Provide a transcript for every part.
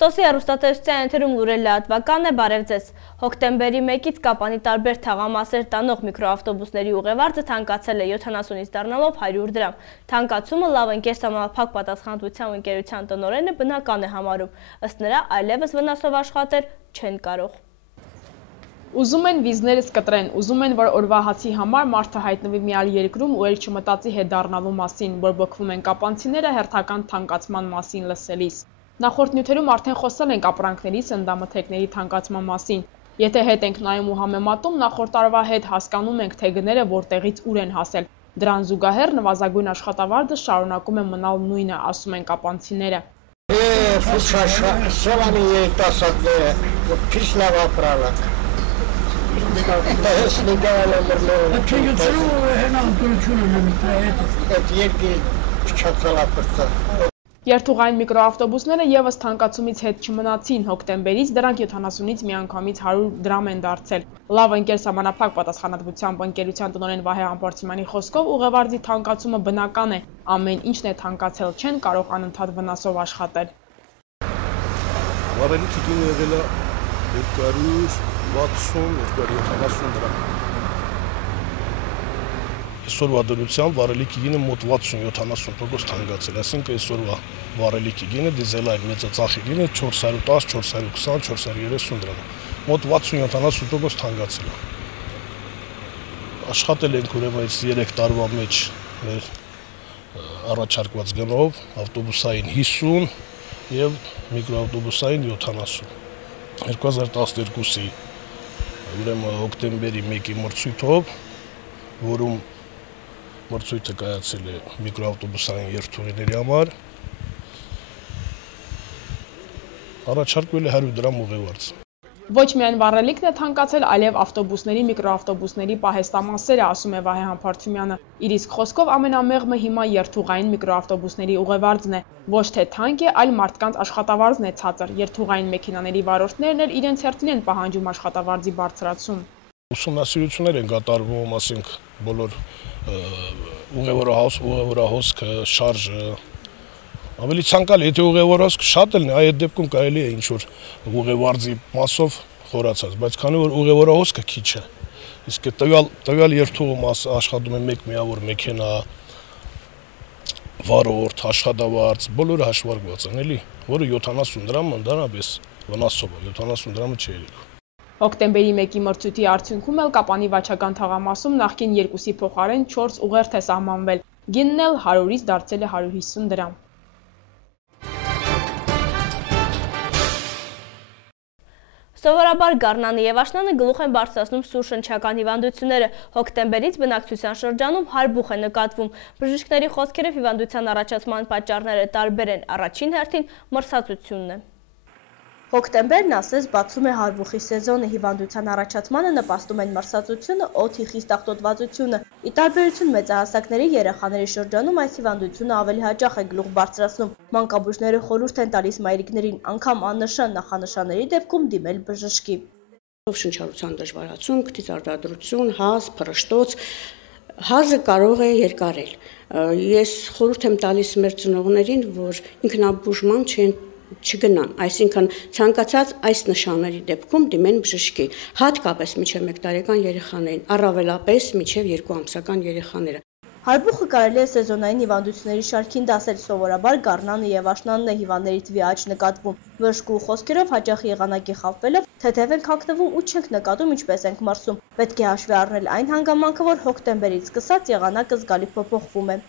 Սոսի հեռուստատեսության եթերում լուրեր լրատվական է, բարև ձեզ։ Հոկտեմբերի 1-ից Կապանի տարբեր թաղամասեր տանող միկրոավտոբուսների ուղևորձը թանկացել է 70-ից դառնալով 100 դրամ։ Թանկացումը լավ ընկեր սահմանափակ պատասխանատվության ընկերության տնօրենը բնական է համարում, ըստ նրա այլևս վնասով աշխատել չեն կարող։ Ուզում են վիզները սկտրեն, ուզում են, որ օրվա հացի համար մարդը հայտնվի մի այլ երկրում ու էլ չմտածի հետ դառնալու մասին, բորբոքվում են կապանցիները հերթական թանկացման մասին լսելիս։ Նախորդ նյութերում արդեն խոսել ենք ապրանքների, սննդամթերքների թանկացման մասին։ Եթե հետ ենք նայում ու համեմատում, նախորդ տարվա հետ հասկանում ենք, թե գները որտեղից ուր են հասել։ Դրան զուգահեռ նվազագույն աշխատավարձը շարունակում է մնալ նույնը, ասում են կապանցիները։ Երթուղային միկրոավտոբուսները եւս թանկացումից հետ չմնացին, հոկտեմբերից դրանք 70-ից միանգամից 100 դրամ են դարձել։ Լավ ընկեր սահմանափակ պատասխանատվությամբ ընկերության տնօրեն Վահե Ամպորցյանի խոսքով ուղևորձի թանկացումը բնական է, ամեն ինչն է թանկացել, չեն կարող անընդհատ վնասով աշխատել։ Վարելիքի գինը եղել է 260-270 դրամ։ Այսօրվա դրությամբ վարելիքի գինը մոտ 60-70% թանկացել, այսինքն այսօրվա վարելիքի գինը դիզելային մեծածախի գինը 410, 420, 430 դրամ, մոտ 60-70% թանկացել է։ Աշխատել ենք ուրեմն 3 տարվա մեջ մեր առաջարկված գնով, ավտոբուսային 50 եւ միկրոավտոբուսային 70։ 2012-ի ուրեմն հոկտեմբերի 1-ի մրցույթով, որում մրցույթը կայացել է միկրոավտոբուսային երթուղիների համար, առաջարկվել է 100 դրամ ուղևորձ։ Ոչ միայն վառելիքն է թանկացել, այլև ավտոբուսների, միկրոավտոբուսների պահեստամասերը, ասում է Վահե Համբարձումյանը։ Իր իսկ խոսքով ամենամեղմը հիմա երթուղային միկրոավտոբուսների ուղևորձն է։ Ոչ թե թանկ է, այլ մարդկանց աշխատավարձն է ցածր։ Երթուղային մեքենաների վարորդներն էլ իրենց հերթին են պահանջում աշխատավարձի բարձրացում։ Ուսումնասիրություններ են կատարվում, ասենք բոլոր ուղևորահոսքը, շարժը, ավելի ցանկալի, եթե ուղևորահոսքը շատ լինի, այդ դեպքում կարելի է ինչ-որ ուղևորձի մասով խորացած, բայց քանի որ ուղևորահոսքը քիչ է, իսկ տվյալ երթուղում աշխատում է մեկ միավոր մեքենա, վարորդ, աշխատավարձ, բոլորը հաշվարկված են, էլի, որը 70 դրամ ընդհանրապես վնասով է, 70 դրամը չի ելիք։ Հոկտեմբերի 1-ի մրցույթի արդյունքում էլ Կապանի վաչական թաղամասում նախկին 2-ի փոխարեն 4 ուղերձ է սահմանվել, գինն էլ 100-ից դարձել է 150 դրամ։ Սովորաբար գարնանը եւ աշնանը գլուխ են բարձրացնում սուր շնչական հիվանդությունները։ Հոկտեմբերից բնակչության շրջանում հարբուխ է նկատվում։ Բժիշկների խոսքերով հիվանդության առաջացման պատճառները տարբեր են։ Առաջին հերթին մրսածությունն է։ Հոկտեմբերն ասես բացում է հարբուխի սեզոնը, հիվանդության առաջացմանը նպաստում են մրսածությունը, օդի խիստ աղտոտվածությունը։ Ի տարբերություն մեծահասակների, երեխաների շրջանում այս հիվանդությունը ավելի հաճախ է գլուխ բարձրացնում։ Մանկաբույժները խորհուրդ են տալիս մայրիկներին անգամ աննշան նախանշանների դեպքում դիմել բժշկի։ Շնչառության դժվարացում, քթից արտադրություն, հազ, փռշտոց, հազը կարող է երկարել։ Ես խորհուրդ եմ տալիս մեր ծնողներին, որ ինքնաբուժման չգնան, այսինքն ցանկացած այս նշանների դեպքում դիմեն բժշկի, հատկապես մինչև 1 տարեկան երեխաներին, առավելապես մինչև 2 ամսական երեխաները։ Հարբուխը կարելի է սեզոնային հիվանդությունների շարքին դասել, սովորաբար գարնանը եւ աշնանն է հիվանդների թվի աճ նկատվում։ Բժշկու խոսքերով հաճախ եղանակի խախվելով թեթև ենք հագնվում ու չենք նկատում ինչպես ենք մրսում։ Պետք է հաշվի առնել այն հանգամանքը, որ հոկտեմբերից սկսած եղանակը զգալի փոփոխվում է։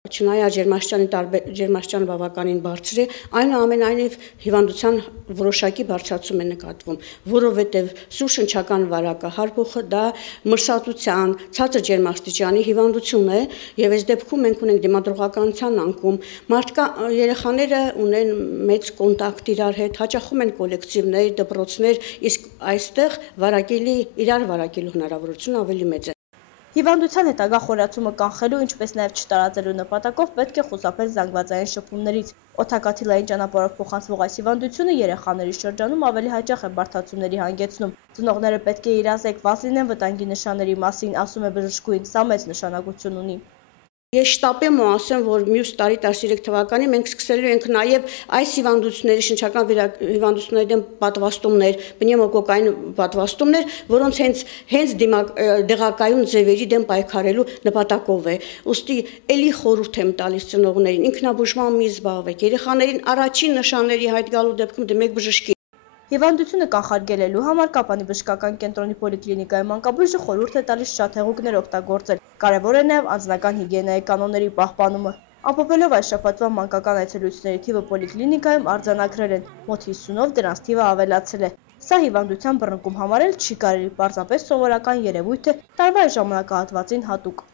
Չնայած ջերմաստիճանը բավականին բարձր է, այնուամենայնիվ հիվանդության որոշակի բարձրացում է նկատվում, որովհետև սուր շնչական վարակը, հարբուխը դա մրսածության, ցածր ջերմաստիճանի հիվանդություն է, եւ այս դեպքում մենք ունենք դիմադրողականության անկում, երեխաները ունեն մեծ կոնտակտ իրար հետ, հաճախում են կոլեկտիվներ, դպրոցներ, իսկ այստեղ իրար վարակելու հնարավորությունը ավելի մեծ է։ Հիվանդության հետագա խորացումը կանխելու, ինչպես նաև չտարածելու նպատակով պետք է խուսափել զանգվածային շփումներից։ Օդակաթիլային ճանապարհով փոխանցվող այս հիվանդությունը երեխաների շրջանում ավելի հաճախ է բարդացումների հանգեցնում։ Ծնողները պետք է իրազեկված լինեն վտանգի նշանների մասին, ասում է բժշկուհին, սա մեծ նշանակություն ունի։ Ես շտապեմ ու ասեմ, որ մյուս տարի 13 թվականին մենք սկսելու ենք նաև այս հիվանդությունների շնչական հիվանդությունների դեմ պատվաստումներ, պնևմոկոկային պատվաստումներ, որոնց հենց դեղակայուն ձևերի դեմ պայքարելու նպատակով է։ Ուստի էլի խորհուրդ եմ տալիս ծնողներին, ինքնաբուժման մի զբաղվեք, երեխաներին առաջին նշանների հայտ գալու դեպքում դիմեք բժշկի։ Հիվանդությունը կանխարգելելու համար Կապանի բժշկական կենտրոնի պոլիկլինիկայի մանկաբույժը խորհուրդ է տալիս շատ հեղուկներ օգտագործել։ Կարևոր է նաև անձնական հիգիենայի կանոնների պահպանումը։ Ամփոփելով այս շաբաթվա մանկական այցելությունների թիվը պոլիկլինիկայում արձանագրել են, մոտ 50-ով դրանց թիվը ավելացել է։ Սա հիվանդության բռնկում համարել չի կարելի, պարզապես սովորական երևույթ է տարվա ժամանակահատվածին հատուկ։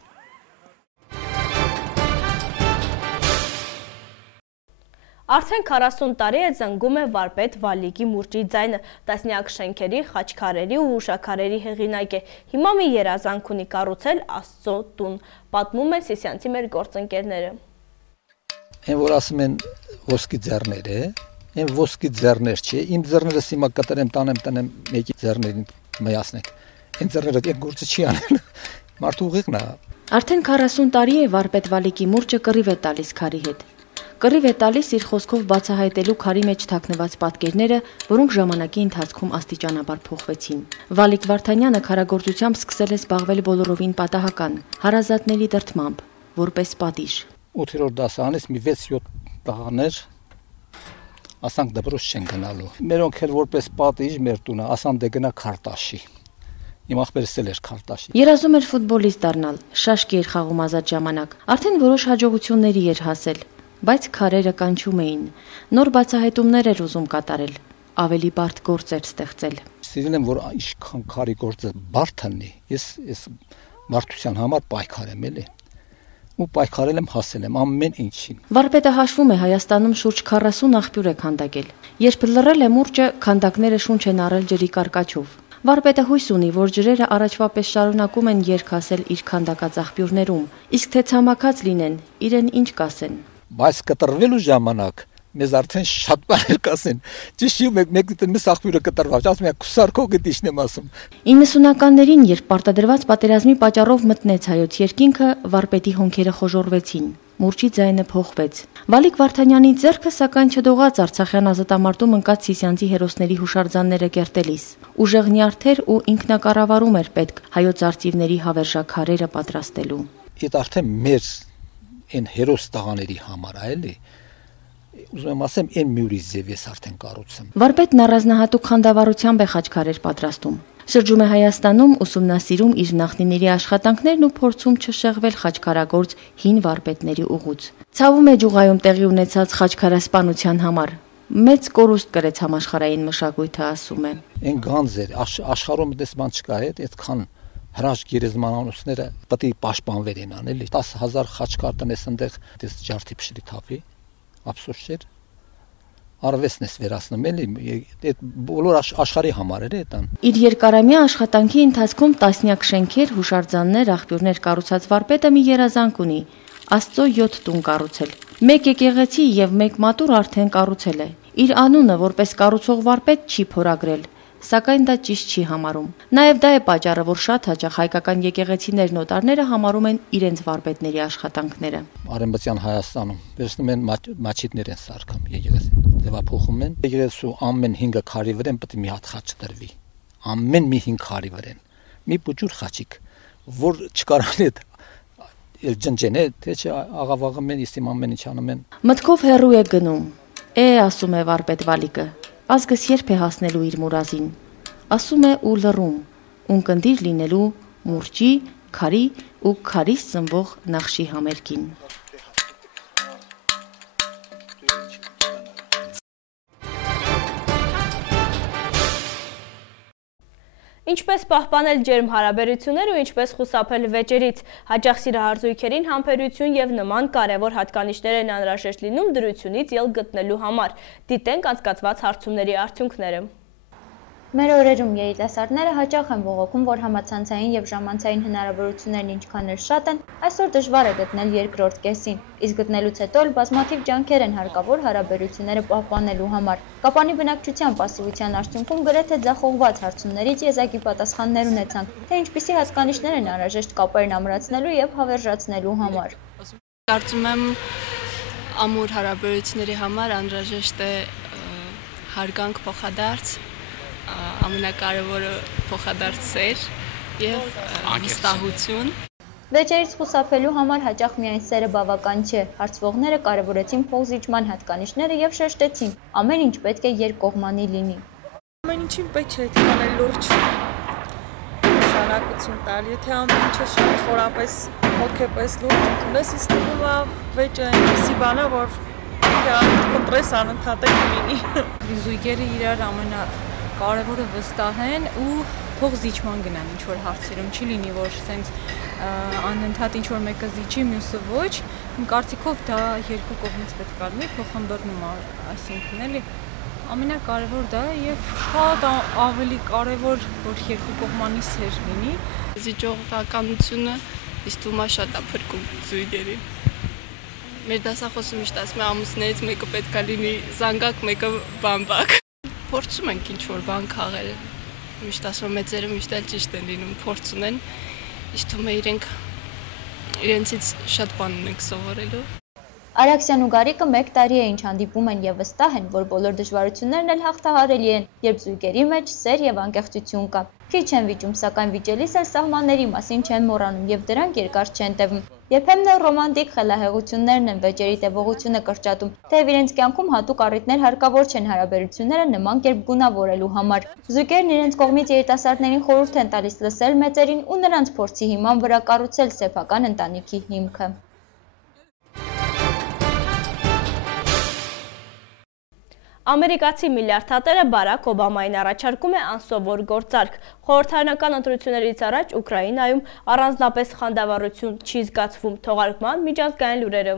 Արդեն 40 տարի է զնգում է վարպետ Վալիկի Մուրճի ձայնը, տասնյակ շենքերի, խաչքարերի ու հուշաքարերի հեղինակ է։ Հիմա մի երազանք ունի կառուցել Աստծո տուն, պատմում են սիսյանցի մեր գործընկերները։ Այն որ ասում են ոսկի ձեռներ է, այն ոսկի ձեռներ չէ, իմ ձեռներս հիմա կտրեմ, տանեմ, տնեմ մեկի ձեռներին միացնենք։ Այն ձեռները այդ գործը չի անել։ Մարդու ուղիղն է։ Արդեն 40 տարի է վարպետ Վալիկի Մուրճը կռիվ է տալիս քարի հետ։ Կռիվ է տալիս իր խոսքով բացահայտելու քարի մեջ թաքնված պատկերները, որոնք ժամանակի ընթացքում աստիճանաբար փոխվեցին։ Վալիկ Վարդանյանը քարագործությամբ սկսել է զբաղվել բոլորովին պատահական, հարազատների դրդմամբ, որպես պատիժ։ 8-րդ դասարանից մի 6-7 տղաներ ասանք դպրոց չեն գնալու։ Մերոնք էլ որպես պատիժ մեր տունը ասան դե գնա քարտաշի։ Իմ ախպերս էլ էր քարտաշի։ Երազում էր ֆուտբոլիստ դառնալ, շաշկի էր խաղում ազատ ժամանակ։ Արդեն որոշ հաջողությունների էր հասել, բայց քարերը կանչում էին։ Նոր բացահայտումներ էր ուզում կատարել, ավելի բարդ գործ էր ստեղծել։ Սիրել եմ, որ ինչքան քարի գործը բարդ լինի, ես մարդության համար պայքարեմ էլի։ Ու պայքարել եմ, հասել եմ ամեն ինչին։ Վարպետը հաշվում է Հայաստանում շուրջ 40 աղբյուր է քանդակել։ Երբ լռել է Մուրճը, քանդակները շունչ են առել ջրի կարկաչով։ Վարպետը հույս ունի, որ ջրերը առաջվա պես շարունակում են երկ հասել իր քանդակած աղբյուրներում, իսկ թե ցամաքած լինեն, իրեն ինչ կասեն։ Բայց կտրվելու ժամանակ մեզ արդեն շատ բաներ կասեն։ Ճիշտ է, մեկ դիտեն միս աղբյուրը կտրված, ասում եմ քուսարկող գտիշն եմ ասում։ 90-ականներին, երբ պարտադրված պատերազմի պատճառով մտնեց հայոց երկինքը, վարպետի հոնքերը խոժոռվեցին։ Մուրճի ձայնը փոխվեց։ Վալիկ Վարդանյանի ձեռքը սակայն չդողաց Արցախյան ազատամարտում ընկած սիսյանցի հերոսների հուշարձանները կերտելիս։ Ուժեղ նյարդեր ու ինքնակառավարում էր պետք հայոց արծիվների հավերժաքարերը պատրաստելու։ Այդ արդեն մեր այն հերոս տղաների համար է, էլի։ Ուզում եմ ասեմ, այն մյուրի ձև ես արդեն կառուցեմ։ Վարպետն առանձնահատուկ խանդավառությամբ է խաչքարեր պատրաստում։ Շրջում է Հայաստանում, ուսումնասիրում իր նախնիների աշխատանքներն ու փորձում չշեղվել խաչքարագործ հին վարպետների ուղուց։ Ցավում է ջուղայում տեղի ունեցած խաչքարասպանության համար։ Մեծ կորուստ կրեց համաշխարհային մշակույթը, ասում է։ Այն գանձեր աշխարհում դες բան չկա, այդքան հրաշք գերեզմանոցները պետք է պաշտպանվեն անելի 10000 խաչքար տնես այնտեղ դες ջարդի փշրի թափի ափսոս չէ արվեստն էս վերացնում էլի այդ բոլոր աշխարհի համար էր այդան։ Իր երկարամյա աշխատանքի ընթացքում տասնյակ շենքեր, հուշարձաններ, աղբյուրներ կառուցած վարպետը մի երազանք ունի՝ Աստծո 7 տուն կառուցել։ Մեկ եկեղեցի եւ մեկ մատուր արդեն կառուցել է։ Իր անունը որպես կառուցող վարպետ չի փորագրել, սակայն դա ճիշտ չի համարում։ Նաև դա է պատճառը, որ շատ հաճախ հայկական եկեղեցիներն օտարները համարում են իրենց վարպետների աշխատանքները։ Արևմտյան Հայաստանում վերցնում են մաչիտներ են սարքում եկեղեցի, ձևափոխում են։ Եկեղեցու ամեն 5 քարի վրան պետք է մի հատ խաչ տրվի։ Ամեն մի 5 քարի վրան։ Մի փոճուր խաչիկ, որ չկարան այդ ջնջեն է, թե չէ աղավաղում են, իստիմ ամեն ինչ անում են։ Մտքով հեռու է գնում։ Ասում է վարպետ Վալիկը, ազգս երբ է հասնելու իր մուրազին։ Ասում է ու լռում, ունկնդիր լինելու մուրճի, քարի ու քարից ծնվող նախշի համերգին։ Ինչպես պահպանել ջերմ հարաբերություններ ու ինչպես խուսափել վեճերից, հաճախ սիրահարզույքերին համբերություն եւ նման կարևոր հատկանիշներ են անհրաժեշտ լինում դրությունից ելք գտնելու համար։ Դիտենք անցկացված հարցումների արդյունքները։ Մեր օրերում երիտասարդները հաճախ են բողոքում, որ համացանցային եւ ժամանցային հնարավորություններն ինչքան էլ շատ են, այսօր դժվար է գտնել երկրորդ կեսին, իսկ գտնելուց հետո էլ բազմաթիվ ջանքեր են հարկավոր հարաբերությունները պահպանելու համար։ Կապանի բնակչության պասիվության արդյունքում գրեթե ձախողված հարցումներից եզակի պատասխաններ ունեցանք, թե ինչպիսի հատկանիշներ են անհրաժեշտ կապերն ամրացնելու եւ հավերժացնելու համար։ Կարծում եմ ամուր հարաբերությունների համար անհրաժեշտ է հարգանք փոխադարձ, ամենակարևորը փոխադարձ սեր եւ վստահություն։ Վեճերից խուսափելու համար հաճախ միայն սերը բավական չէ։ Հարցվողները կարևորեցին փոխզիջման հատկանիշները եւ շեշտեցին, ամեն ինչ պետք է երկկողմանի լինի։ Ամեն ինչին պետք է դառնալ լուրջ նշանակություն տալ, եթե ամեն ինչը շատ խորապես հոգեպես լուրջ ընդունես, իսկ թվում է վեճը այնպիսի բան է, որ կոնտրես անընդհատ լինի։ Զույգերը իրար ամենակարևորը վստահ են ու փոխզիջման գնան ինչ-որ հարցերում, չի լինի, որ սենց անընդհատ ինչ-որ մեկը զիջի, մյուսը ոչ, իմ կարծիքով դա երկու կողմից պետք է լինի, փոխըմբռնում, այսինքն էլի ամենակարևոր դա եւ շատ ավելի կարևոր, որ երկու կողմանի սեր լինի։ Զիջողականությունը իսկ թվում է շատ է փրկում զույգերին։ Մեր դասախոսը միշտ ասում է ամուսներից մեկը պետք է լինի զանգակ, մեկը բամբակ։ Փորձում ենք ինչ-որ բան քաղել։ Միշտ ասում եմ մեծերը միշտ էլ ճիշտ են լինում, փորձ ունեն, իսկ թվում է իրենցից շատ բան ունենք սովորելու։ Արաքսյան ու Գարիկը 1 տարի է ինչ հանդիպում են եւ վստահ են, որ բոլոր դժվարություններն էլ հաղթահարելի են, երբ զույգերի մեջ սեր եւ անկեղծություն կա։ Քիչ են վիճում, սակայն վիճելիս էլ սահմանների մասին չեն մոռանում եւ դրանք երկար չեն տևում։ Երբեմն էլ ռոմանտիկ խելահեղություններն են վեճերի տևողությունը կրճատում, թեև իրենց կյանքում հատուկ առիթներ հարկավոր չեն հարաբերությունները նման կերպ գունավորելու համար։ Զույգերն իրենց կողմից երիտասարդներին խորհուրդ են տալիս լսել մեծերին ու նրանց փորձի հիման վրա կառուցել սեփական ընտանիքի հիմքը։ Ամերիկացի միլիարդատերը Բարաք Օբամային առաջարկում է անսովոր գործարք։ Խորհրդարանական ընտրություններից առաջ Ուկրաինայում առանձնապես խանդավառություն չի զգացվում, թողարկման միջազգային լուրերը։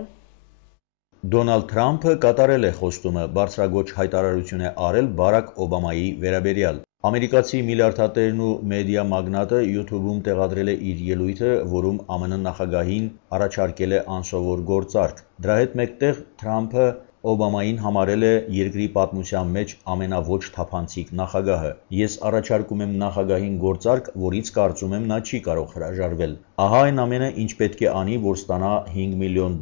Դոնալդ Թրամփը կատարել է խոստումը, բարձրագոչ հայտարարություն է արել Բարաք Օբամայի վերաբերյալ։ Ամերիկացի միլիարդատերն ու մեդիա մագնատը YouTube-ում տեղադրել է իր ելույթը, որում ԱՄՆ նախագահին առաջարկել է անսովոր գործարք։ Դրա հետ մեկտեղ Թրամփը Օբամային համարել է երկրի պատմության մեջ ամենավոչ թափանցիկ նախագահը։ Ես առաջարկում եմ նախագահին գործարք, որից կարծում եմ նա չի կարող հրաժարվել։ Ահա այն ամենը, ինչ պետք է անի, որ ստանա $5 միլիոն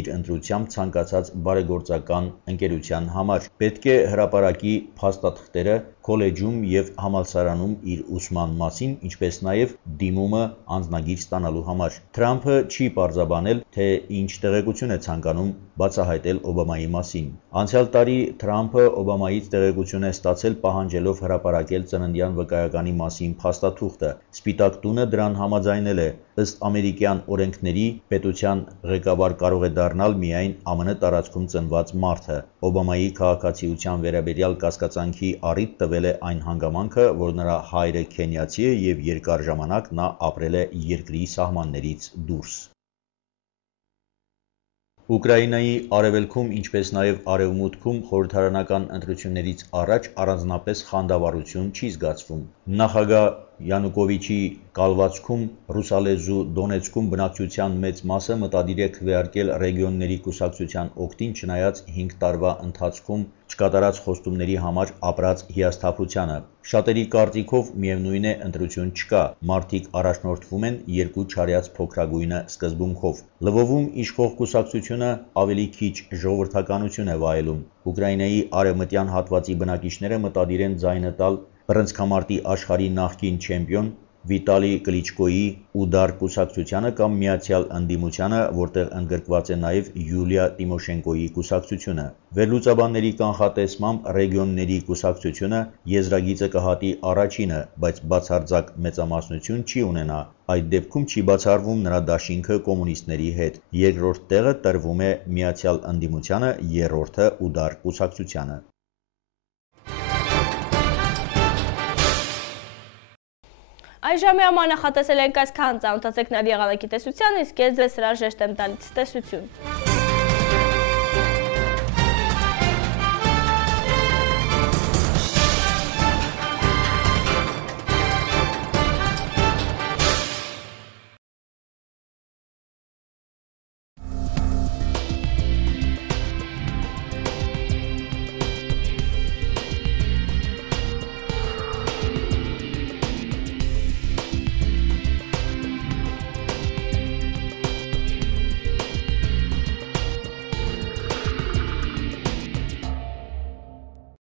իր ընտրությամբ ցանկացած բարեգործական ընկերության համար։ Պետք է հրապարակի փաստաթղթերը քոլեջում եւ համալսարանում իր ուսման մասին, ինչպես նաեւ դիմումը անձնագիր ստանալու համար։ Թրամփը չի պարզաբանել, թե ինչ տեղեկություն է ցանկանում բացահայտել Օբամայի մասին։ Անցյալ տարի Թրամփը Օբամայից տեղեկություն է ստացել պահանջելով հրապարակել ծննդյան վկայականի մասին փաստաթուղթը։ Սպիտակ տունը դրան համաձայնել է։ Ըստ ամերիկյան օրենքների, պետության ղեկավար կարող է դառնալ միայն ԱՄՆ տարածքում ծնված մարդը։ Օբամայի քաղաքացիության վերաբերյալ կասկածանքի առիթ տվել է այն հանգամանքը, որ նրա հայրը քենիացի է եւ երկար ժամանակ նա ապրել է երկրի սահմաններից դուրս։ Ուկրաինայի արևելքում, ինչպես նաև արևմուտքում խորհրդարանական ընտրություններից առաջ առանձնապես խանդավառություն չի զգացվում։ Նախագահ Յանուկովիչի կալվածքում ռուսալեզու Դոնեցկում բնակչության մեծ մասը մտադիր է քվեարկել ռեգիոնների կուսակցության օգտին, չնայած 5 տարվա ընթացքում չկատարած խոստումների համար ապրած հիասթափությանը։ Շատերի կարծիքով միևնույն է ընտրություն չկա, մարդիկ առաջնորդվում են երկու չարյաց փոքրագույնը սկզբունքով։ Լվովում իշխող կուսակցությունը ավելի քիչ ժողովրդականություն է վայելում։ Ուկրաինայի արևմտյան հատվածի բնակիչները մտադիր են ձայնը տալ բռնցքամարտի աշխարհի նախկին չեմպիոն Վիտալի Կլիչկոյի Ուդար կուսակցությանը կամ Միացյալ ընդդիմությանը, որտեղ ընդգրկված է նաև Յուլիա Տիմոշենկոյի կուսակցությունը։ Վերլուծաբանների կանխատեսմամբ ռեգիոնների կուսակցությունը եզրագիծը կհատի առաջինը, բայց բացարձակ մեծամասնություն չի ունենա։ Այդ դեպքում չի բացառվում նրա դաշինքը կոմունիստների հետ։ Երկրորդ տեղը տրվում է Միացյալ ընդդիմությանը, երրորդը Ուդար կուսակցությանը։ Այժմ համար նախատեսել ենք այսքան, ծանոթացեք նաև եղանակի տեսությանը, իսկ ես ձեզ հրաժեշտ եմ տալիս տեսություն։